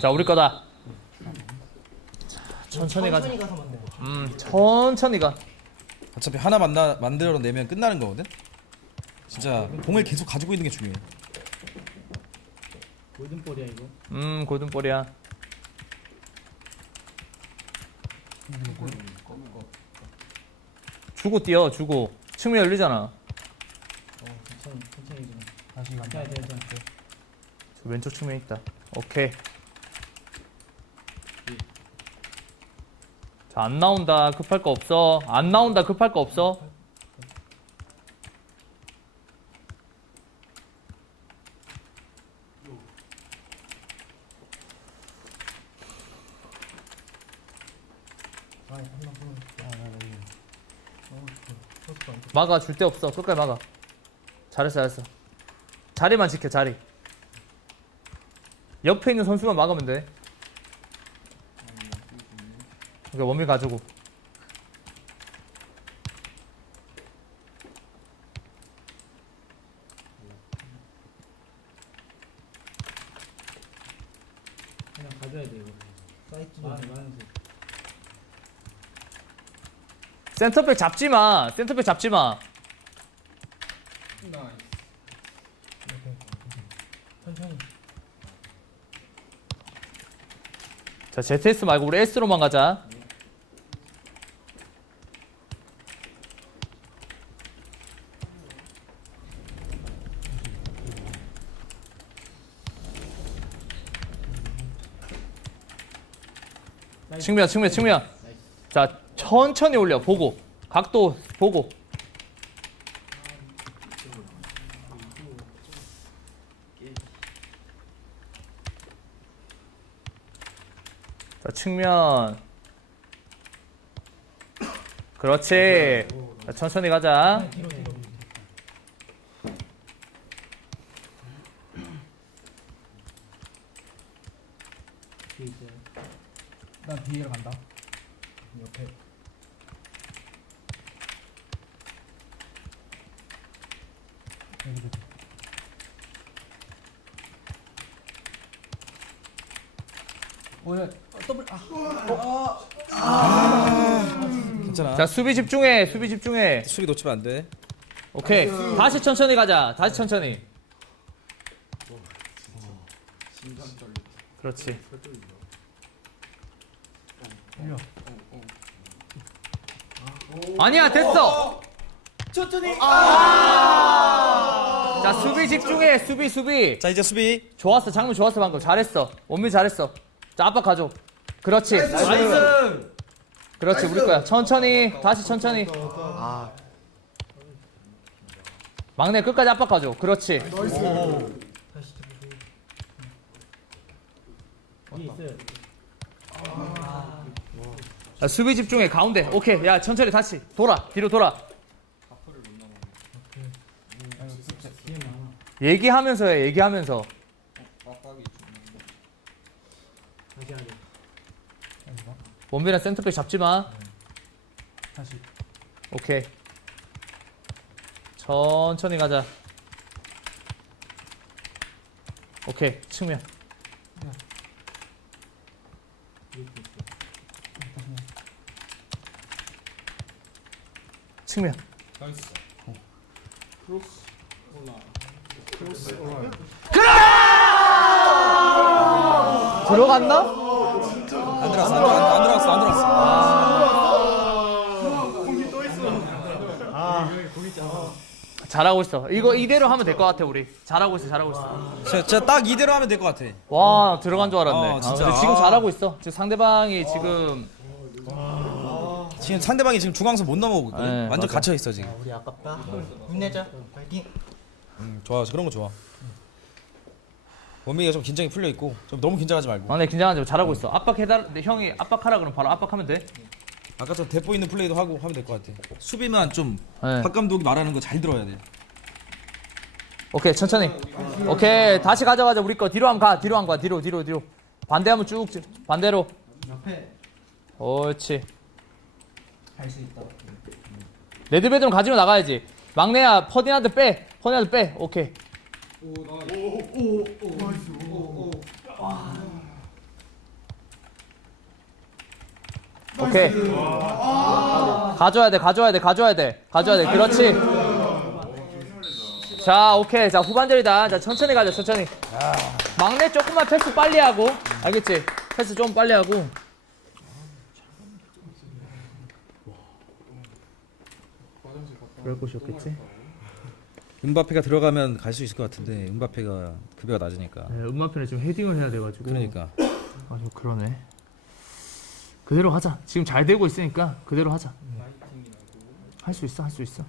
자 우리 거다. 자, 천천히 가자. 천천히 가서 만든 거. 음 천천히 가. 어차피 하나 만나 만들어내면 끝나는 거거든. 진짜 공을 계속 가지고 있는 게 중요해. 골든볼이야 이거. 음 골든볼이야. 주고 뛰어 주고 측면 열리잖아. 어 천천히 천천히 좀. 다시 간다. 자 이제 왼쪽 측면 있다. 오케이. 자, 안 나온다. 급할 거 없어. 안 나온다. 급할 거 없어. 막아. 줄 데 없어. 끝까지 막아. 잘했어, 잘했어. 자리만 지켜, 자리. 옆에 있는 선수만 막으면 돼. 오케이, 원미 가지고. 그냥 가져야 돼 이거. 사이트도 많이 많은데. 센터백 잡지 마. 센터백 잡지 마. 천천히. 자, ZS 말고 우리 S로만 가자. 측면, 측면, 측면. 자, 천천히 올려. 보고. 각도 보고. 자, 측면. 그렇지. 자, 천천히 가자. 뒤로 뒤로. 뒤에 있어요. 난 뒤에 간다. 옆에. 여기 여기. 오야 어, 더블 아 괜찮아. 자, 수비 집중해. 수비 집중해. 수비 놓치면 안 돼. 오케이. 다시 천천히 가자. 다시 천천히. 그렇지. 아니야, 됐어. 천천히. 자, 수비 집중해. 수비, 수비. 자 이제 수비. 좋았어. 장면 좋았어, 방금. 잘했어. 원미 잘했어. 자, 압박 가져. 그렇지. 나이스. 그렇지, 우리 거야. 천천히. 다시 천천히. 막내 끝까지 압박 가져. 그렇지. 뒤에 있어요. 자, 수비 집중해. 가운데. 오케이. 야, 천천히 다시. 돌아. 뒤로 돌아. 얘기하면서 해. 얘기하면서. 하자. 여기가 원빈아 센터백 잡지 마. 다시 오케이. 천천히 가자. 오케이. 측면. 이렇게 있어. 측면. 들어갔나? 들어왔어. 안 들어왔어. 잘하고 있어. 이거 이대로 하면 될 것 같아 우리. 잘하고 있어. 잘하고 있어. 진짜, 진짜 딱 이대로 하면 될 것 같아. 와 들어간 줄 알았네. 아, 아, 진짜. 근데 지금 아. 잘하고 있어. 지금 상대방이 지금 지금 상대방이 지금 중앙선 못 넘어오고 있거든. 네, 완전 맞아. 갇혀 있어 지금. 우리 아깝다. 힘내자. 파이팅. 음, 좋아. 그런 거 좋아. 원민이가 좀 긴장이 풀려 있고 좀 너무 긴장하지 말고. 막내 긴장하지 마. 잘하고 있어. 압박해달. 내 형이 압박하라 그러면 바로 압박하면 돼. 아까처럼 대포 있는 플레이도 하고 하면 될 것 같아. 수비만 좀 네. 박 감독이 말하는 거 잘 들어야 돼. 오케이 천천히. 오케이 다시 가져가자 우리 거 뒤로 한번 가. 뒤로 한번 가. 뒤로 뒤로 뒤로. 반대하면 쭉 쭉- 반대로. 옆에 옳지. 갈수 있다. 레드베드룸 가지고 나가야지. 막내야 퍼디나드 빼. 퍼디나드 빼. 오케이. 오케이. 가져야 돼, 가져야 돼, 가져야 돼, 가져야 돼. 그렇지. 자, 오케이. 자, 후반전이다. 자, 천천히 가자, 천천히. 막내 조금만 패스 빨리 하고. 알겠지? 패스 좀 빨리 하고. 그럴 곳이 없겠지? 은바페가 들어가면 갈 수 있을 것 같은데 은바페가 급여가 낮으니까. 네, 음마편에 좀 헤딩을 해야 돼가지고. 그러니까. 아, 좀 그러네. 그대로 하자. 지금 잘 되고 있으니까 그대로 하자. 할 수 있어, 할 수 있어.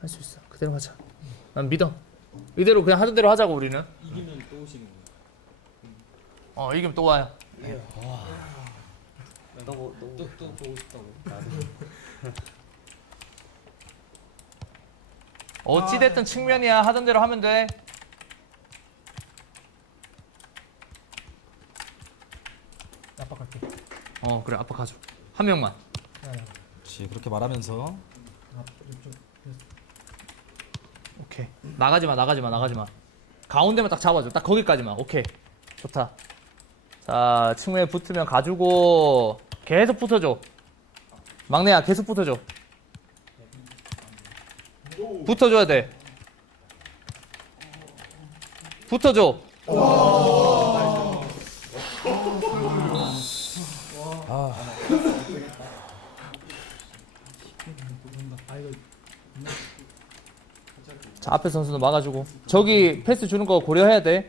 할 수 있어. 그대로 하자. 난 믿어. 이대로 그냥 하던 대로 하자고 우리는. 이기면 또 오시는 거야. 어, 이기면 또 와요. 어찌 됐든 측면이야 하던 대로 하면 돼. 압박할게. 어, 그래 아빠 가져. 한 명만. 그렇지 그렇게 말하면서 앞 이쪽. 오케이. 나가지 마, 나가지 마, 나가지 마. 가운데만 딱 잡아줘. 딱 거기까지만. 오케이. 좋다. 자, 측면에 붙으면 가지고 계속 붙어줘. 막내야, 계속 붙어줘. 붙어줘야 돼. 붙어줘. 자, 앞에 선수도 막아주고. 저기 패스 주는 거 고려해야 돼.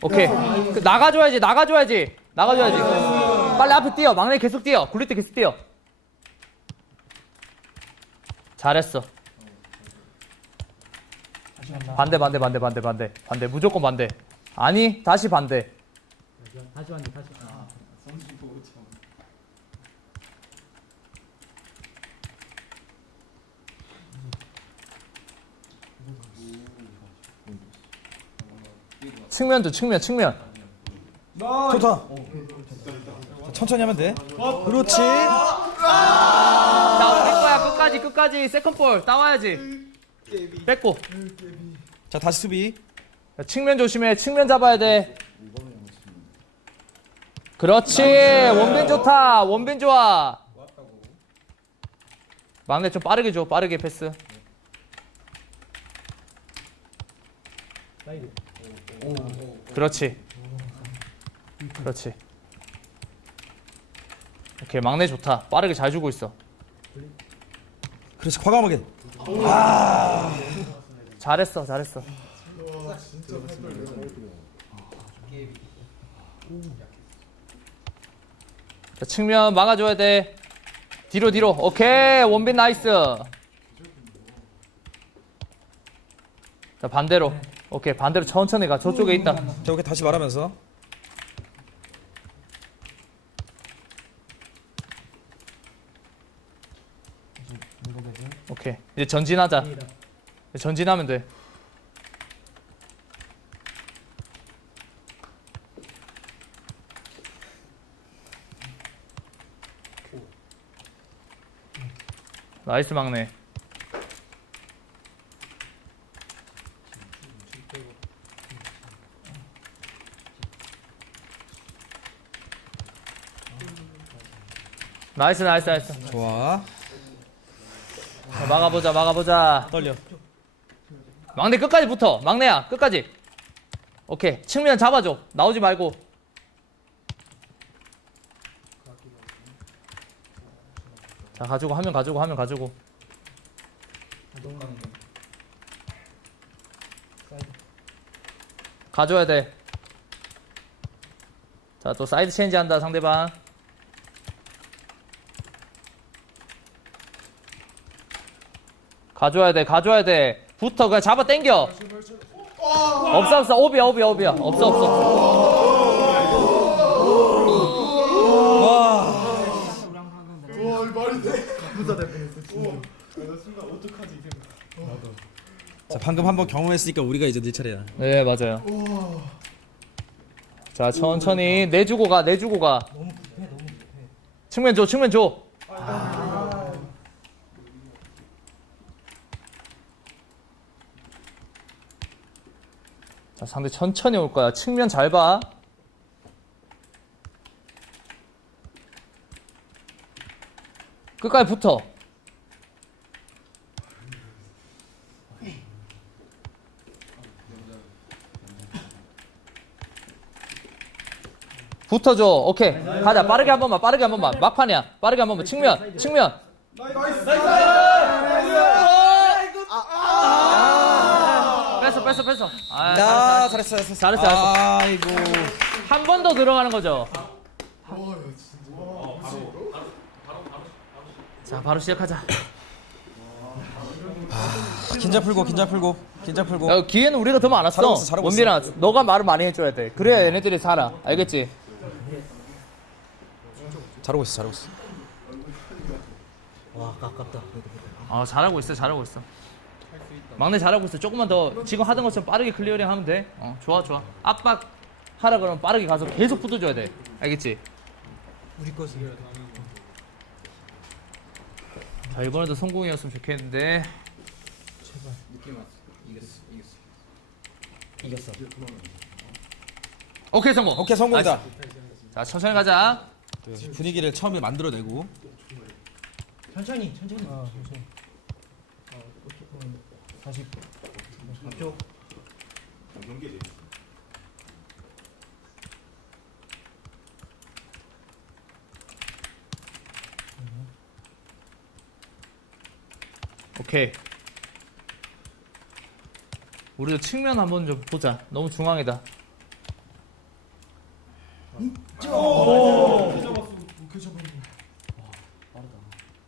오케이. 그 나가줘야지, 나가줘야지. 나가줘야지. 빨리 앞에 뛰어. 막내 계속 뛰어. 굴릴 때 계속 뛰어. 잘했어. 반대, 반대, 반대, 반대, 반대. 반대. 무조건 반대. 아니, 다시 반대. 다시 반대 다시. 측면도 측면, 측면. 좋다. 자, 천천히 하면 돼. 그렇지. 자, 우리 거야. 끝까지, 끝까지. 세컨볼. 따와야지. 뺏고. 자 다시 수비. 자, 측면 조심해. 측면 잡아야 돼. 그렇지. 원빈 좋다. 원빈 좋아. 막내 좀 빠르게 줘. 빠르게 패스. 그렇지. 그렇지. 오케이. 막내 좋다. 빠르게 잘 주고 있어. 그렇지 과감하게. 잘했어. 잘했어. 자, 측면 막아줘야 돼. 뒤로 뒤로. 오케이. 원빈 나이스. 자 반대로. 오케이 반대로 천천히 가. 저쪽에 있다. 자 이렇게 다시 말하면서. 오케이. 이제 전진하자. 이제 전진하면 돼. 나이스 막내. 나이스 나이스 나이스. 좋아. 자, 막아보자 막아보자. 떨려. 막내 끝까지 붙어. 막내야, 끝까지. 오케이. 측면 잡아줘. 나오지 말고. 자, 가지고, 하면 가지고, 하면 가지고. 가져야 돼. 자, 또 사이드 체인지 한다, 상대방. 가져야 돼, 가져야 돼. 붙어, 그냥 잡아 당겨. 없어, 없어. 오비야, 오비야, 오비야. 없어, 없어. 와 말이 돼? 부자 될 뻔했어 진짜. 나 순간 어떡하지 이 생각. 자 방금 한번 경험했으니까 우리가 이제 네 차례야. 네, 맞아요. 자, 천천히 내주고 가, 내주고 가. 측면 줘, 측면 줘. 자, 상대 천천히 올 거야. 측면 잘 봐. 끝까지 붙어. 붙어줘. 오케이. 가자. 빠르게 한 번만. 빠르게 한 번만. 막판이야. 빠르게 한 번만. 측면. 측면. 뺐어, 뺐어, 뺐어. 아, 야 잘했어, 잘했어 잘했어. 아이고 한 번 더 들어가는 거죠. 자, 바로 시작하자. 긴장 풀고 긴장 풀고 긴장 풀고 야, 기회는 우리가 더 많았어. 잘하고 있어, 잘하고 원빈아, 너가 말을 많이 해줘야 돼. 그래야 얘네들이 살아. 알겠지? 잘하고 있어 잘하고 있어. 어, 잘하고 있어, 잘하고 있어. 막내 잘하고 있어. 조금만 더 지금 하던 것처럼 빠르게 클리어링 하면 돼. 어, 좋아, 좋아. 압박 하라 그러면 빠르게 가서 계속 붙어줘야 돼. 알겠지? 우리 것은 자, 이번에도 성공이었으면 좋겠는데. 제발 느낌 왔어. 이겼어. 이겼어. 이겼어. 오케이, 성공. 오케이 성공이다. 자, 천천히 가자. 그 분위기를 처음에 만들어내고 천천히 천천히. 아, 천천히. 어, 어떻게 보면 다시 3쪽. 경계 재 오케이. 우리도 측면 한번 좀 보자. 너무 중앙이다.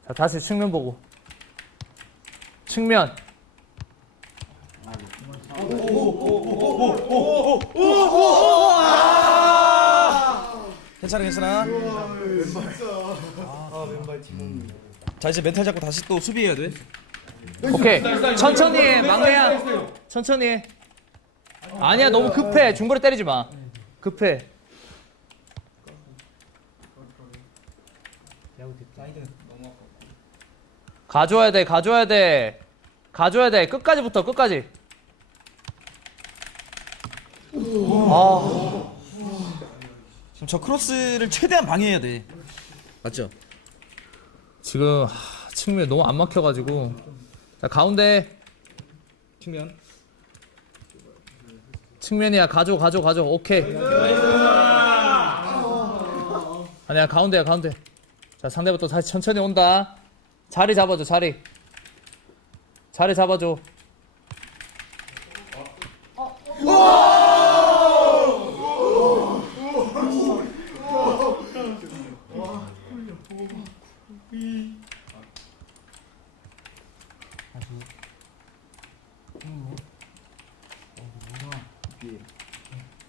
자 다시 측면 보고. 측면. 팀원 자 이제 멘탈 잡고 다시 또 수비해야 돼 오케이. 천천히 해, 막내야. 천천히 해. 아니야, 너무 급해. 중거리 때리지 마. 급해. 가져와야 돼, 가져와야 돼. 가져와야 돼. 끝까지 붙어, 끝까지. 아, 지금 저 크로스를 최대한 방해해야 돼 맞죠? 지금 하, 측면이 너무 안 막혀가지고. 자, 가운데. 측면 측면이야. 가져, 가져, 가져. 오케이. 아니야, 가운데야, 가운데. 자, 상대부터 다시 천천히 온다. 자리 잡아줘, 자리. 자리 잡아줘.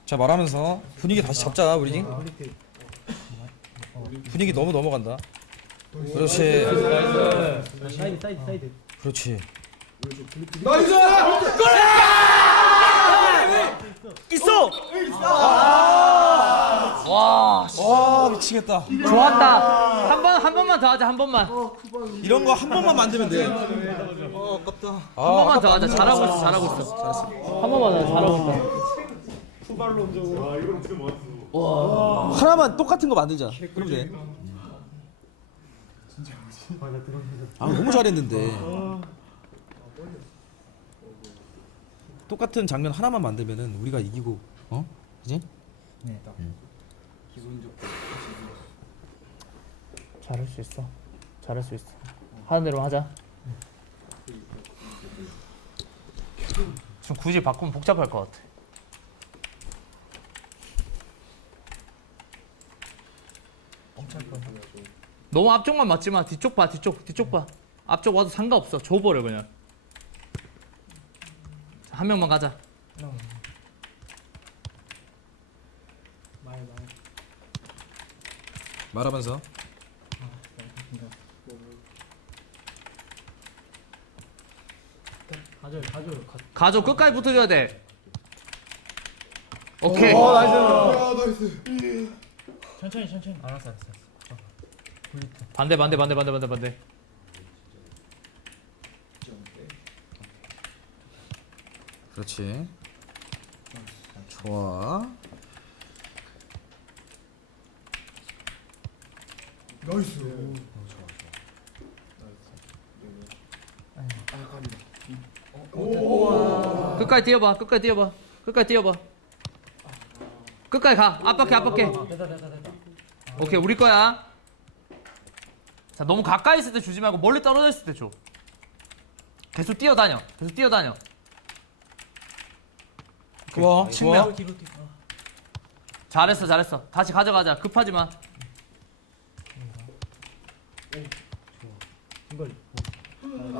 자 말하면서 분위기 다시 잡자 우리 분위기 너무 넘어간다 그렇지 사이드 사이드 사이드. 그렇지 와, 와 미치겠다 좋았다. 한 번, 한 번만 더 하자, 한 번만. 한 이런 거 한 번만 만들면 돼 어, 아깝다 번만 더 하자. 잘하고 있어, 잘하고 있어. 한 번만 더 잘하고 있어. 하나만 똑같은 거 만들자 그럼 돼 아, 너무 잘했는데. 똑같은 장면 하나만 만들면은 우리가 이기고, 어? 그지? 네. 딱. 잘할 수 있어. 잘할 수 있어. 하는 대로 하자. 지금 굳이 바꾸면 복잡할 것 같아. 너무 앞쪽만 맞지 마. 뒤쪽 봐, 뒤쪽, 뒤쪽 봐. 앞쪽 와도 상관없어. 줘버려 그냥. 자, 한 명만 가자. 말 말. 말하면서. 가져 가져 가. 가져 끝까지 붙어줘야 돼. 오케이. 천천히 천천히. 알았어 알았어. 알았어. 반대 반대 반대 반대 반대 반대. 그렇지. 좋아. 나이스. 끝까지 뛰어봐 끝까지 뛰어봐 끝까지 뛰어봐. 끝까지 가. 압박해 압박해. 오케이 우리 거야. 자, 너무 가까이 있을 때 주지 말고 멀리 떨어져 있을 때 줘. 계속 뛰어다녀. 계속 뛰어다녀. 좋아 측면. 잘했어, 잘했어. 다시 가져가자. 급하지 마.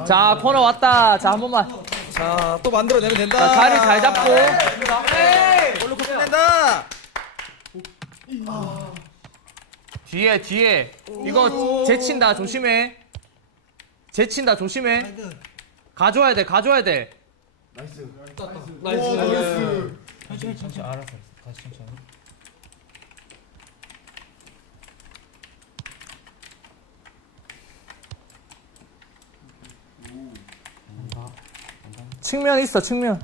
자, 코너 왔다. 자, 한 번만. 자또 만들어내면 된다 자, 자리 잘 잡고. 골로 끝낸다 뒤에, 뒤에. 이거 제친다. 조심해. 제친다. 조심해. 가져와야 돼, 가져와야 돼. 나이스. 천천히 천천히 알았어 알았어 다시 천천히 측면 있어, 측면.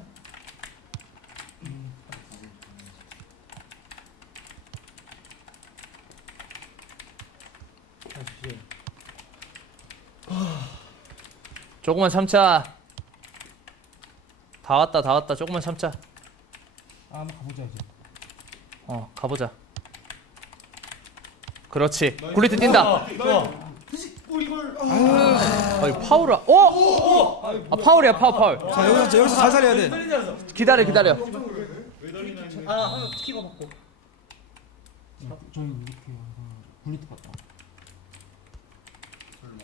다시 조금만 참자. 다 왔다, 다 왔다. 조금만 참자. 아 한번 가보자 이제 어, 가보자. 그렇지. 굴리트 뛴다. 오 이걸. 아니, 파울을. 어? 아, 파울이야, 파울, 파울. 자 여기서 여기서 잘 살려야 돼 기다려, 기다려. 아 키가 받고 저희 이렇게 굴리트 봤다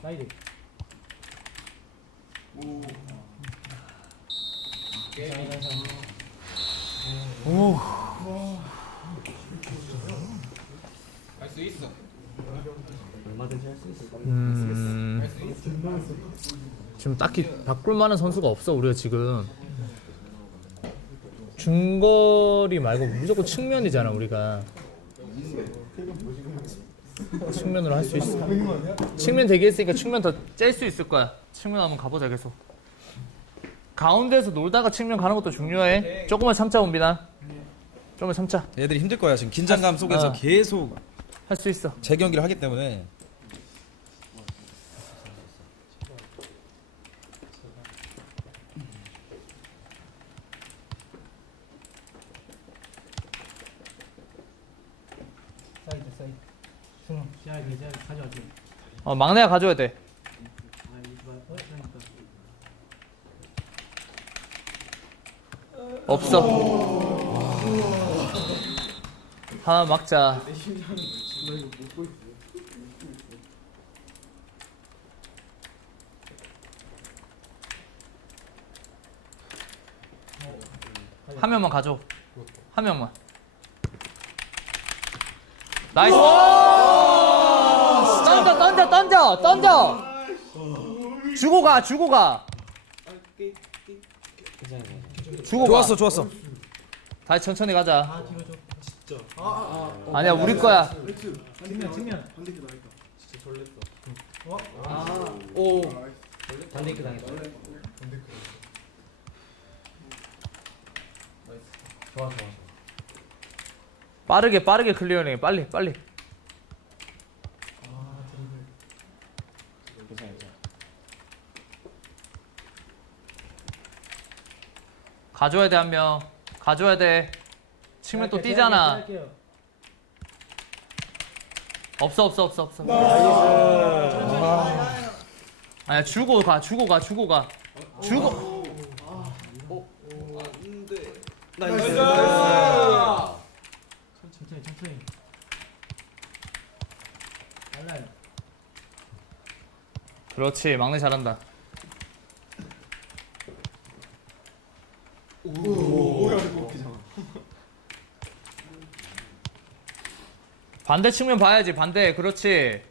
나이 데 음, 지금 딱히 바꿀 만한 선수가 없어, 우리가 지금. 중거리 말고 무조건 측면이잖아, 우리가. 측면으로 할 수 있어. 측면 대기했으니까 측면 더 짤 수 있을 거야. 측면 한번 가보자, 계속. 가운데에서 놀다가 측면 가는 것도 중요해. 조금만 참자, 원빈아. 조금만 참자. 얘들이 힘들 거야 지금 긴장감 속에서 어. 계속 할 수 있어. 재경기를 하기 때문에 사이드 사이드 중앙 야 이제 가져와줘 어, 막내가 가져야 돼. 없어. 하나 막자. 한 명만 가져. 한 명만. 나이스. 던져, 던져. 주고 가, 주고 가. 주고 가. 좋았어 좋았어 다시 천천히 가자. 아 뒤로 줘 아니야 우리 거야. 측면 측면 반대게 나겠다. 진짜 설렜다. 오 반대쪽 당했다 좋아 좋아 빠르게 빠르게 클리어링 빨리 빨리. 가져야 돼 한 명. 가져야 돼. 측면 또 뛰잖아. 없어 없어 없어 없어. 아니야 주고 가 주고 가 주고 가. 주고. 천천히 천천히 빨라요 그렇지 막내 잘한다. 오야 이거 웃기잖아. 반대 측면 봐야지 반대. 그렇지.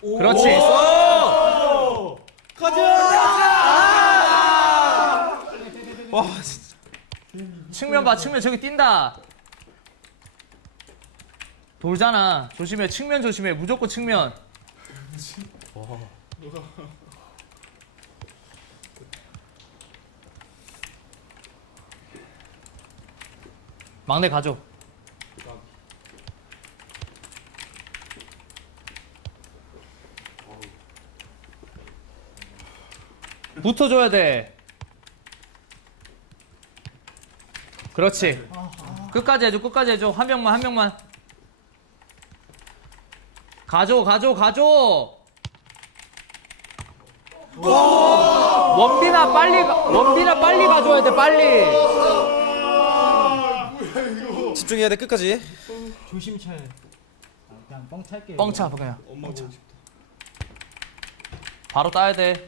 그렇지. 와 진짜. 측면 봐 측면. 저기 뛴다. 돌잖아. 조심해. 측면 조심해. 무조건 측면. 막내 가져 붙어줘야 돼. 그렇지. 끝까지 해줘, 끝까지 해줘. 한 명만, 한 명만. 가져, 가져, 가져. 원빈아 빨리, 가- 원빈아 빨리 가져야 돼, 빨리. 집중해야 돼 끝까지. 조심히 쳐야 돼. 아, 그냥 뻥 찰게. 뻥 차, 그냥. 바로 따야 돼.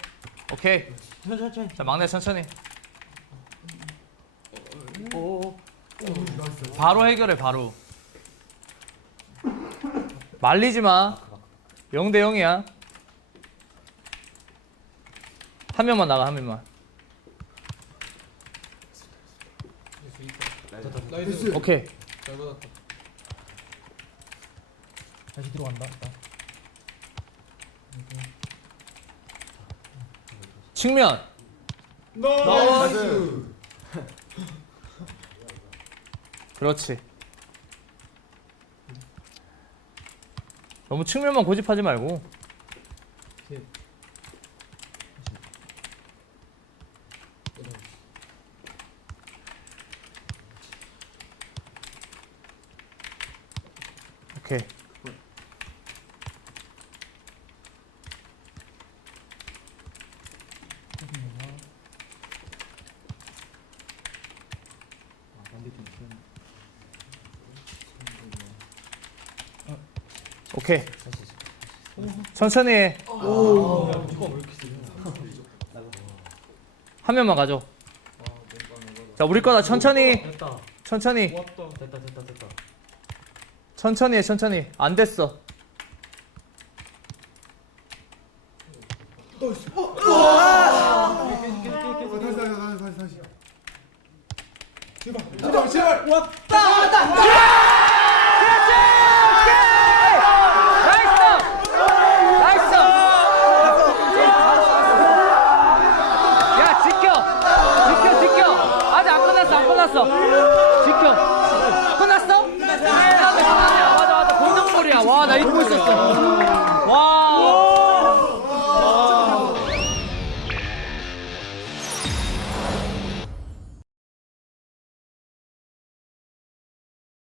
오케이. 천천히 천천히. 자, 막내 천천히. 바로 해결해, 바로. 말리지 마. 0대 0이야. 한 명만 나가, 한 명만. 나이스. 오케이. 잘 받았다. 다시 들어간다. 일단. 측면. 나이스. 그렇지. 너무 측면만 고집하지 말고. 오케이. 오케이. 천천히 해. 한 명만 가져. 자, 우리 거다. 천천히. 됐다. 천천히. 왔다. 됐다 됐다 됐다. 천천히 해. 천천히. 안 됐어. 다시 다시 다시 다시 다시. 제발 제발 제발 왔다 왔다. Oh.